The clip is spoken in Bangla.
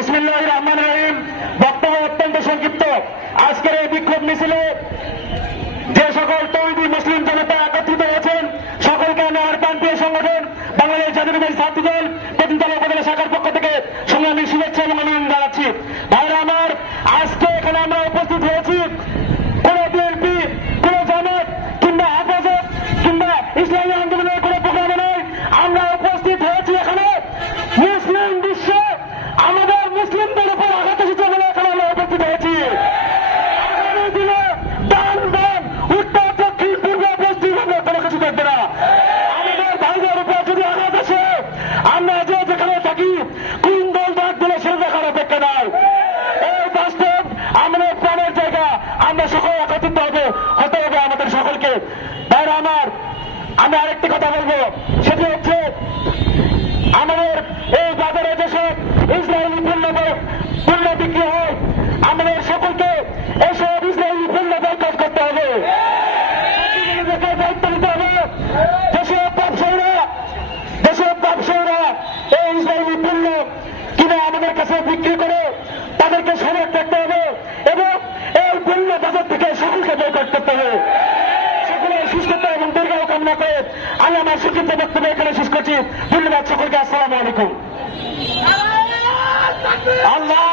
বিসমিল্লাহ রহমান রহিম। বক্তব্য অত্যন্ত সংক্ষিপ্ত। আজকের এই বিক্ষোভ মিছিলে যে সকল তৈরি মুসলিম জনতা একত্রিত হয়েছেন, সকলকে আমি প্রান্তীয় সংগঠন, বাংলাদেশ ছাত্র দল উপজেলা শাখার পক্ষ থেকে সংগ্রামী শুভেচ্ছা এবং ভাইরা আমার, আজকে এখানে আমরা উপস্থিত হয়েছি কোন বিএনপি, কোন জামাত, কিংবা কিংবা ইসলামী আন্দোলনের কোন প্রোগ্রামে নয় আমরা উপস্থিত হয়েছি এখানে মুসলিম বিশ্ব আমাদের মুসলিমদের উপর আঘাত এসেছে বলে এখানে আমরা উপস্থিত হয়েছি আগামী দিনে ডান বাম উত্তর দক্ষিণ পূর্ব পশ্চিম আমরা কোনো কিছু দেখবে না আমাদের ভাইদের উপর যদি আঘাত আসে আমরা যে থাকি কোন দল বাদ দিলে সেটা দেখার অপেক্ষা নাই। এই বাস্তব আমাদের প্রাণের জায়গা, আমরা সকল একত্রিত হবে, হতে হবে আমাদের সকলকে। তাই আমার, আমি আরেকটি কথা বলব, সেটি হচ্ছে কামনা করে আমি আমার সুচিন্তা বক্তব্য এখানে শেষ করছি। ধন্যবাদ সকলকে আসসালামু আলাইকুম। আল্লাহ।